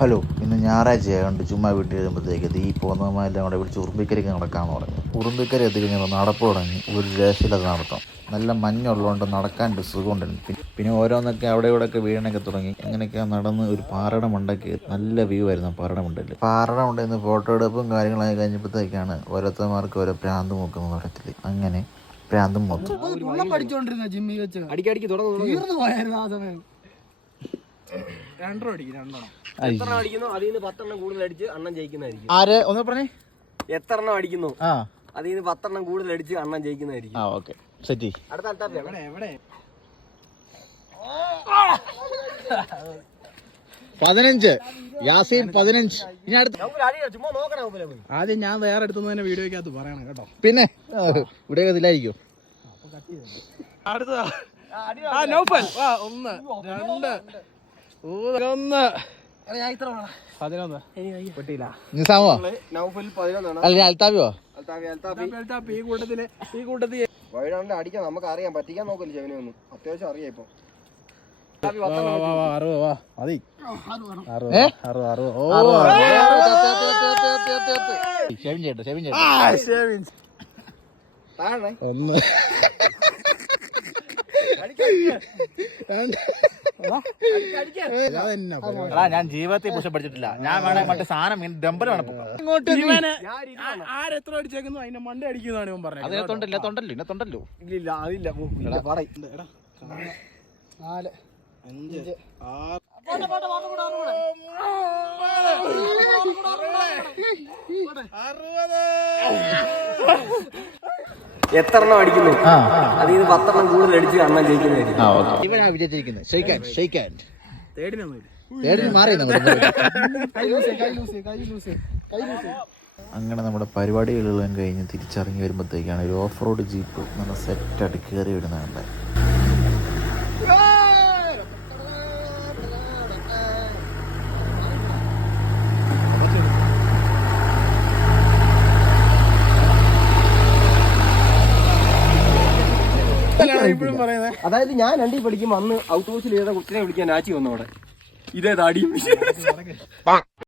Hello, ഇന്ന് ഞായറാഴ്ച ആയതുകൊണ്ട് ചുമ്മാ വീട്ടിൽ വരുമ്പോഴത്തേക്ക് ഈ പോകുന്നവന്മാരെല്ലാം കൂടെ വിളിച്ച് ഉറുമ്പിക്കരയ്ക്ക് നടക്കാമെന്ന് പറഞ്ഞു. ഉറുമ്പിക്കര എത്തിക്കഴിഞ്ഞാൽ നടപ്പ് തുടങ്ങി. ഒരു രക്ഷയില്ലാതെ നടത്താം. നല്ല മഞ്ഞുള്ളതുകൊണ്ട് നടക്കാൻ ഒരു സുഖമുണ്ട്. പിന്നെ ഓരോന്നൊക്കെ അവിടെ ഇവിടെ ഒക്കെ വീഴണൊക്കെ തുടങ്ങി. അങ്ങനെയൊക്കെ നടന്ന് ഒരു പാറയുടെ മണ്ടയ്ക്ക് നല്ല വ്യൂ ആയിരുന്നു. പാറയുടെ മണ്ടയിൽ നിന്ന് ഫോട്ടോ എടുപ്പും കാര്യങ്ങളായി കഴിഞ്ഞപ്പോഴത്തേക്കാണ് ഓരോരുത്തന്മാർക്ക് ഓരോ പ്രാന്ത് നോക്കുന്ന തരത്തിൽ അങ്ങനെ പ്രാന്തും മൊത്തം പഠിച്ചോണ്ടിരുന്ന ജിമ്മി വെച്ച് അടിക്കടിക്ക് തീർന്നു പോയായിരുന്നു ആ സമയം. എത്ര അടിക്കുന്നു അതിൽ നിന്ന് 10 എണ്ണം കൂടുതൽ അടിച്ച് അണ്ണൻ ജയിക്കുന്നതായിരിക്കും. ആര് ഒന്ന് പറഞ്ഞേ? എത്ര എണ്ണം അടിക്കുന്നു അതിൽ നിന്ന് 10 എണ്ണം കൂടുതൽ അടിച്ച് അണ്ണൻ ജയിക്കുന്നതായിരിക്കും. അടുത്ത അൽത്താപ്പിയാണ്. എവിടെ 15 യാസീൻ 15. ഇനി അടുത്ത ചുമ്മാ നോക്കണം. ആദ്യം ഞാൻ വേറെ എടുത്തുന്നതിന്റെ വീഡിയോക്കകത്ത് പറയണം കേട്ടോ. പിന്നെ ഇവിടെ ഇതിലായിരിക്കും. അടുത്ത നൗഫൽ 1 2 11 പെട്ടിയില്ല. നിസാമോ? നൗഫൽ 11 അല്ല അൽത്താഫിയോ? ഈ കൂട്ടത്തില് വൈഡാണ്ട് അടിക്കാൻ നമുക്ക് അറിയാം. പറ്റിക്കാൻ നോക്കില്ല ചെവനെ ഒന്നും. അത്യാവശ്യം അറിയാം. ഇപ്പൊ ഞാൻ ജീവിതത്തിൽ പുഷ് പഠിച്ചിട്ടില്ല. ഞാൻ വേണേ മറ്റേ സാധനം ഡമ്പൽ വേണം. ആരെത്ര അടിച്ചേക്കുന്നു അതിന്റെ മണ്ട അടിക്കുന്നതാണ് ഇവൻ പറഞ്ഞത്. അതിനെ തൊണ്ടല്ലോ ഇന്നെ തൊണ്ടല്ലോ. ഇല്ല അതില്ല. 4 5 6 എത്ര എണ്ണം അടിക്കുന്നു അതിൽ നിന്ന് 10 എണ്ണം കൂടുതൽ അടിച്ച് അണ്ണൻ ജയിക്കുന്നതായിരിക്കും. ഇവനാ വിജയിച്ചിരിക്കുന്നത്. അങ്ങനെ നമ്മുടെ പരിപാടികളെല്ലാം കഴിഞ്ഞ് തിരിച്ചിറങ്ങി വരുമ്പോഴത്തേക്കാണ് ഒരു ഓഫ് റോഡ് ജീപ്പ് നല്ല സെറ്റായിട്ട് കയറി വിടുന്നുണ്ട്. അതായത് ഞാൻ 2 പഠിക്കുമ്പോൾ അന്ന് ഔട്ട് ഹൗസിൽ ചെയ്ത കുട്ടിനെ വിളിക്കാൻ ആച്ചി വന്നവിടെ ഇതേ താടിയും